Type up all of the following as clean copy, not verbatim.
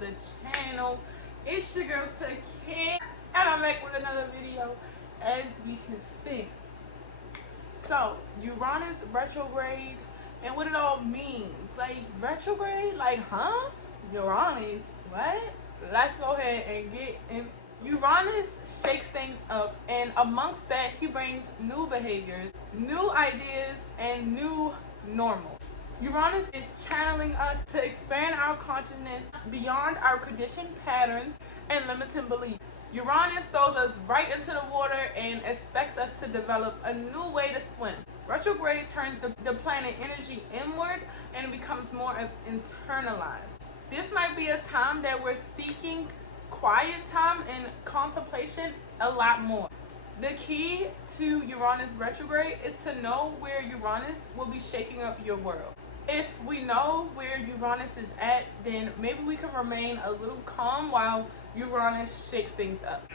the channel. It's your girl Takia, and I'm back with another video, as we can see. So, Uranus retrograde, and what it all means. Like, retrograde? Like, huh? Uranus, what? Let's go ahead and get in. Uranus shakes things up, and amongst that, he brings new behaviors, new ideas, and new normal. Uranus is channeling us to expand our consciousness beyond our conditioned patterns and limiting beliefs. Uranus throws us right into the water and expects us to develop a new way to swim. Retrograde turns the planet energy inward and it becomes more as internalized. This might be a time that we're seeking quiet time and contemplation a lot more. The key to Uranus retrograde is to know where Uranus will be shaking up your world. If we know where Uranus is at, then maybe we can remain a little calm while Uranus shakes things up.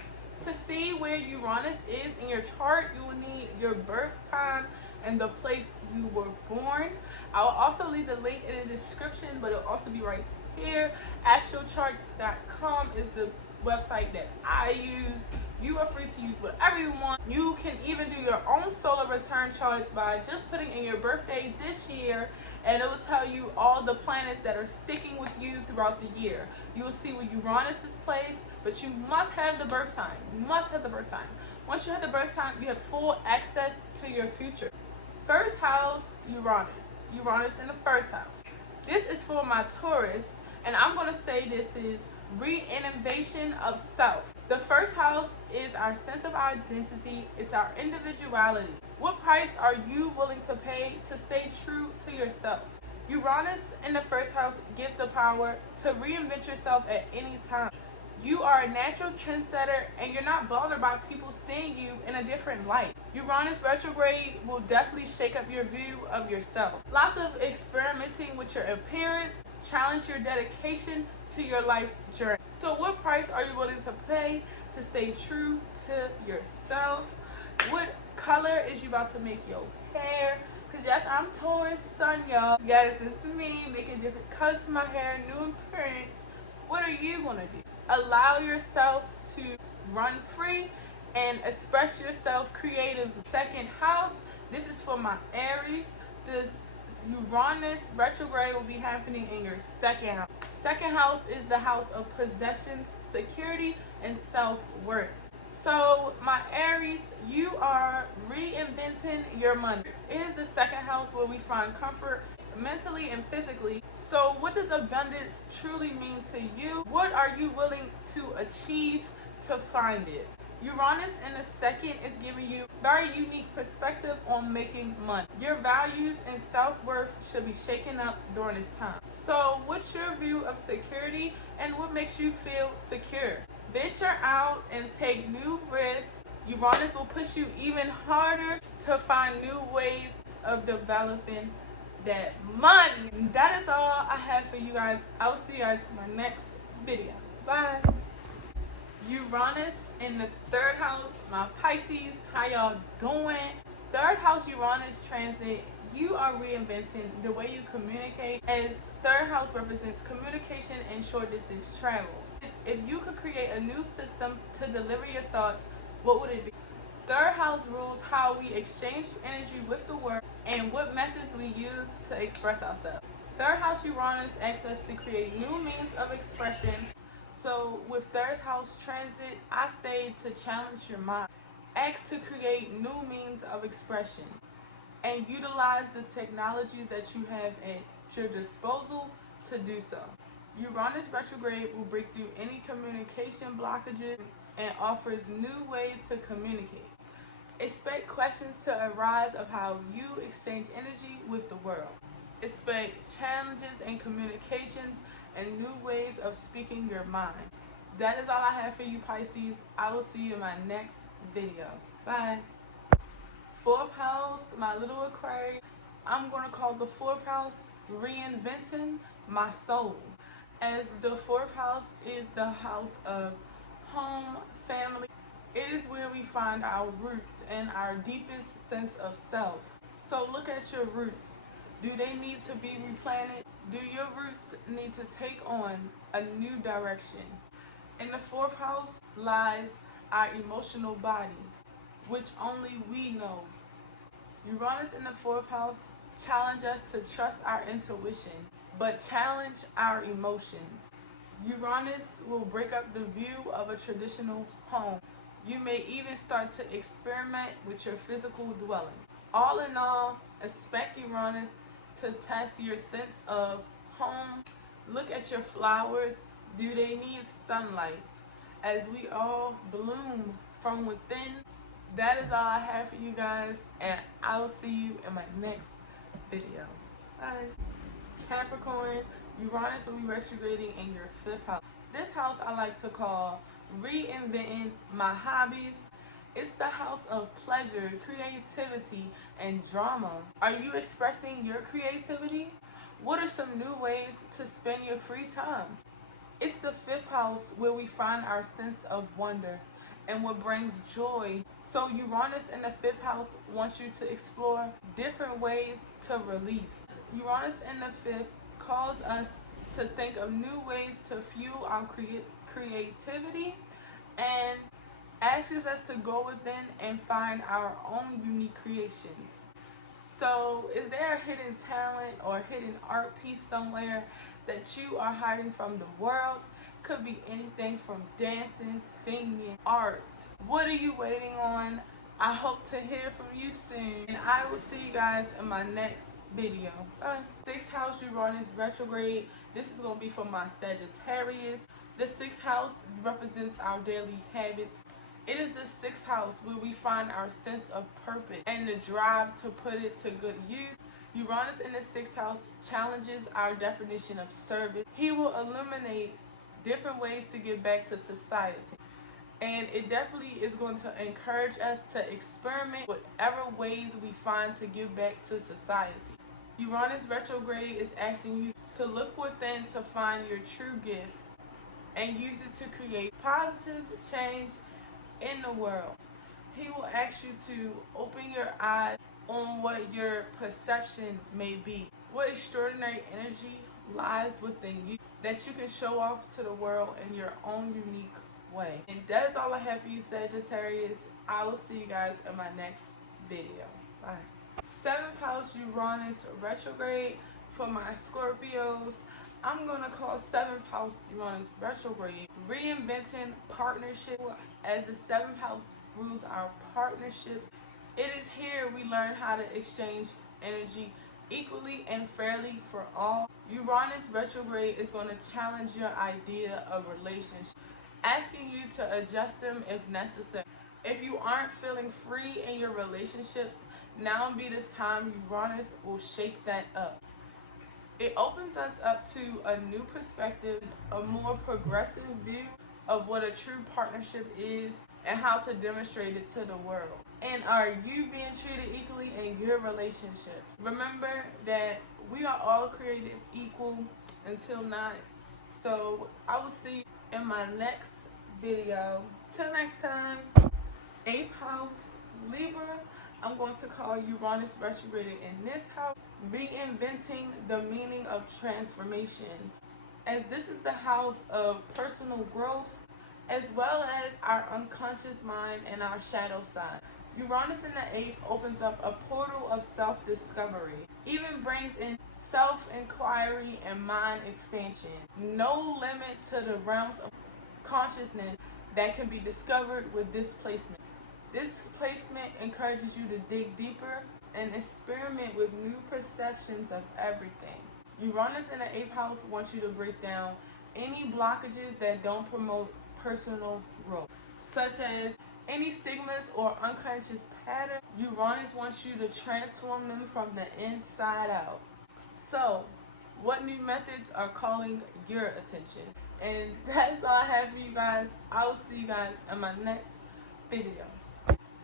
To see where Uranus is in your chart, you will need your birth time and the place you were born. I will also leave the link in the description, but it'll also be right here. Astrocharts.com is the website that I use. You are free to use whatever you want. You can even do your own solar return charts by just putting in your birthday this year, and it will tell you all the planets that are sticking with you throughout the year. You will see where Uranus is placed, but you must have the birth time. You must have the birth time. Once you have the birth time, you have full access to your future. First house, Uranus. Uranus in the first house. This is for my Taurus, and I'm going to say this is reinvention of self. The first house is our sense of identity. It's our individuality. What price are you willing to pay to stay true to yourself? Uranus in the first house gives the power to reinvent yourself at any time. You are a natural trendsetter, and you're not bothered by people seeing you in a different light. Uranus retrograde will definitely shake up your view of yourself. Lots of experimenting with your appearance, challenge your dedication to your life's journey. So what price are you willing to pay to stay true to yourself? What color is you about to make your hair? Because yes, I'm Taurus sun, y'all. Yes, this is me making different colors to my hair, new appearance. What are you going to do? Allow yourself to run free and express yourself creatively. Second house, this is for my Aries. This Uranus retrograde will be happening in your second house. Second house is the house of possessions, security, and self-worth. So my Aries, you are reinventing your money. It is the second house where we find comfort mentally and physically. So what does abundance truly mean to you? What are you willing to achieve to find it? Uranus in the second is giving you very unique perspective on making money. Your values and self-worth should be shaken up during this time. So what's your view of security and what makes you feel secure? Venture out and take new risks. Uranus will push you even harder to find new ways of developing that money. That is all I have for you guys. I will see you guys in my next video. Bye. Uranus in the third house, my Pisces, how y'all doing? Third house Uranus transit, you are reinventing the way you communicate, as third house represents communication and short distance travel. If you could create a new system to deliver your thoughts, what would it be? Third house rules how we exchange energy with the world and what methods we use to express ourselves. Third house Uranus asks us to create new means of expression. So with third house transit, I say to challenge your mind. Ask to create new means of expression and utilize the technologies that you have at your disposal to do so. Uranus retrograde will break through any communication blockages and offers new ways to communicate. Expect questions to arise of how you exchange energy with the world. Expect challenges in communications and new ways of speaking your mind. That is all I have for you, Pisces. I will see you in my next video. Bye. Fourth house, my little Aquarius. I'm going to call the fourth house reinventing my soul, as the fourth house is the house of home, family. It is where we find our roots and our deepest sense of self. So look at your roots. Do they need to be replanted? Do your roots need to take on a new direction? In the 4th house lies our emotional body, which only we know. Uranus in the 4th house challenge us to trust our intuition, but challenge our emotions. Uranus will break up the view of a traditional home. You may even start to experiment with your physical dwelling. All in all, expect Uranus to test your sense of home. Look at your flowers. Do they need sunlight? As we all bloom from within. That is all I have for you guys, and I will see you in my next video. Bye. Capricorn, Uranus will be retrograding in your 5th house. This house I like to call reinventing my hobbies. It's the house of pleasure, creativity, and drama. Are you expressing your creativity? What are some new ways to spend your free time? It's the 5th house where we find our sense of wonder and what brings joy. So Uranus in the 5th house wants you to explore different ways to release. Uranus in the 5th calls us to think of new ways to fuel our creativity and asks us to go within and find our own unique creations. So is there a hidden talent or hidden art piece somewhere that you are hiding from the world? Could be anything from dancing, singing, art. What are you waiting on? I hope to hear from you soon, and I will see you guys in my next video. Bye. 6th house Uranus retrograde. This is going to be for my Sagittarius. The 6th house represents our daily habits. It is the 6th house where we find our sense of purpose and the drive to put it to good use. Uranus in the 6th house challenges our definition of service. He will illuminate different ways to give back to society. And it definitely is going to encourage us to experiment with whatever ways we find to give back to society. Uranus retrograde is asking you to look within to find your true gift and use it to create positive change in the world. He will ask you to open your eyes on what your perception may be. What extraordinary energy lies within you that you can show off to the world in your own unique way. And that is all I have for you, Sagittarius. I will see you guys in my next video. Bye. 7th house Uranus retrograde for my Scorpios. I'm going to call 7th house Uranus retrograde reinventing partnership, as the 7th house rules our partnerships. It is here we learn how to exchange energy equally and fairly for all. Uranus retrograde is going to challenge your idea of relationship, asking you to adjust them if necessary. If you aren't feeling free in your relationships, now will be the time Uranus will shake that up. It opens us up to a new perspective, a more progressive view of what a true partnership is and how to demonstrate it to the world. And are you being treated equally in your relationships? Remember that we are all created equal until not. So I will see you in my next video. Till next time. 8th house Libra. I'm going to call Uranus retrograde in this house reinventing the meaning of transformation, as this is the house of personal growth as well as our unconscious mind and our shadow side. Uranus in the 8th opens up a portal of self-discovery, even brings in self-inquiry and mind expansion. No limit to the realms of consciousness that can be discovered with this placement. This placement encourages you to dig deeper and experiment with new perceptions of everything. Uranus in the 8th house wants you to break down any blockages that don't promote personal growth, such as any stigmas or unconscious patterns. Uranus wants you to transform them from the inside out. So, what new methods are calling your attention? And that's all I have for you guys. I will see you guys in my next video.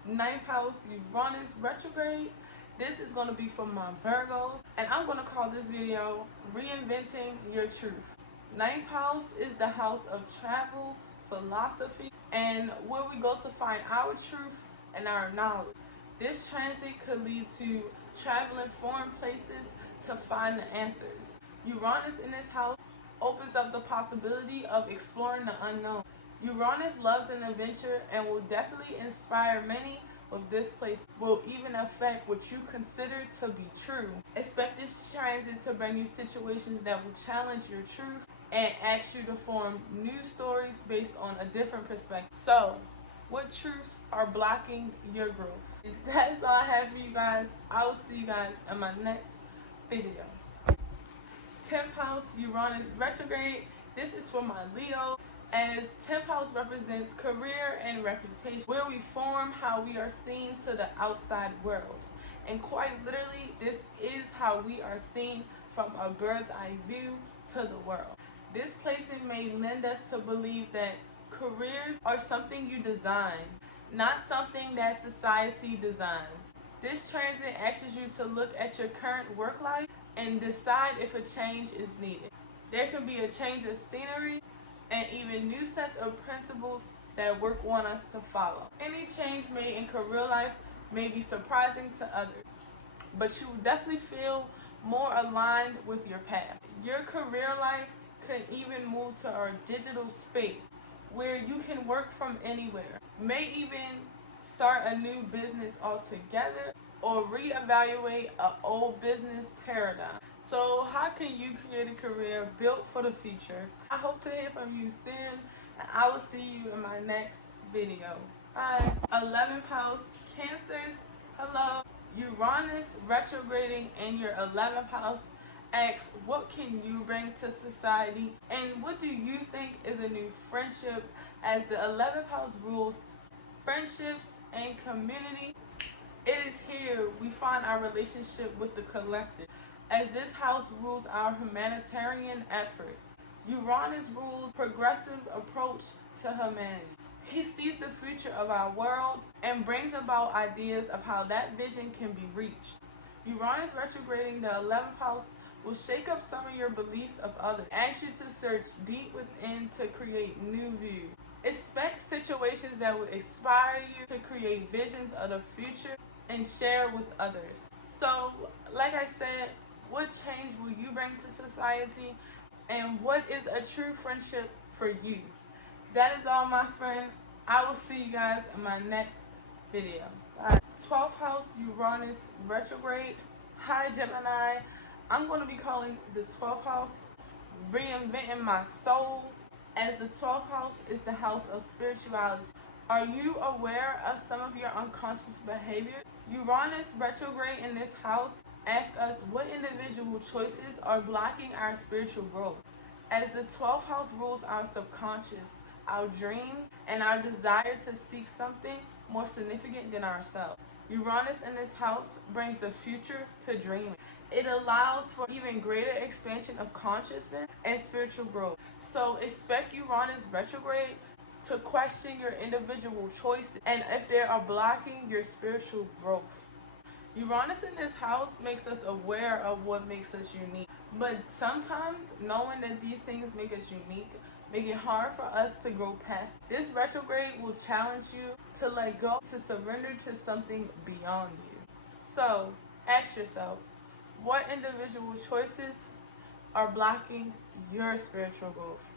9th house Uranus retrograde. This is going to be for my Virgos, and I'm going to call this video Reinventing Your Truth. 9th house is the house of travel, philosophy, and where we go to find our truth and our knowledge. This transit could lead to traveling foreign places to find the answers. Uranus in this house opens up the possibility of exploring the unknown. Uranus loves an adventure and will definitely inspire many, with this place will even affect what you consider to be true. Expect this transit to bring you situations that will challenge your truth and ask you to form new stories based on a different perspective. So, what truths are blocking your growth? That is all I have for you guys. I will see you guys in my next video. 10th house, Uranus retrograde. This is for my Leo, as 10th house represents career and reputation, where we form how we are seen to the outside world. And quite literally, this is how we are seen from a bird's eye view to the world. This placement may lend us to believe that careers are something you design, not something that society designs. This transit asks you to look at your current work life and decide if a change is needed. There can be a change of scenery and even new sets of principles that work want us to follow. Any change made in career life may be surprising to others, but you will definitely feel more aligned with your path. Your career life could even move to a digital space where you can work from anywhere. May even start a new business altogether or reevaluate an old business paradigm. So how can you create a career built for the future? I hope to hear from you soon, and I will see you in my next video. Bye. 11th house, Cancers. Hello. Uranus retrograding in your 11th house asks, what can you bring to society, and what do you think is a new friendship, as the 11th house rules friendships and community. It is here we find our relationship with the collective, as this house rules our humanitarian efforts. Uranus rules progressive approach to humanity. He sees the future of our world and brings about ideas of how that vision can be reached. Uranus retrograding the 11th house will shake up some of your beliefs of others, ask you to search deep within to create new views. Expect situations that will inspire you to create visions of the future and share with others. So, like I said, what change will you bring to society, and what is a true friendship for you? That is all, my friend. I will see you guys in my next video. Bye. 12th house, Uranus retrograde. Hi, Gemini. I'm going to be calling the 12th house Reinventing My Soul, as the 12th house is the house of spirituality. Are you aware of some of your unconscious behavior? Uranus retrograde in this house asks us what individual choices are blocking our spiritual growth, as the 12th house rules our subconscious, our dreams, and our desire to seek something more significant than ourselves. Uranus in this house brings the future to dreaming. It allows for even greater expansion of consciousness and spiritual growth. So expect Uranus retrograde to question your individual choices and if they are blocking your spiritual growth. Uranus in this house makes us aware of what makes us unique. But sometimes knowing that these things make us unique make it hard for us to grow past. This retrograde will challenge you to let go, to surrender to something beyond you. So ask yourself, what individual choices are blocking your spiritual growth?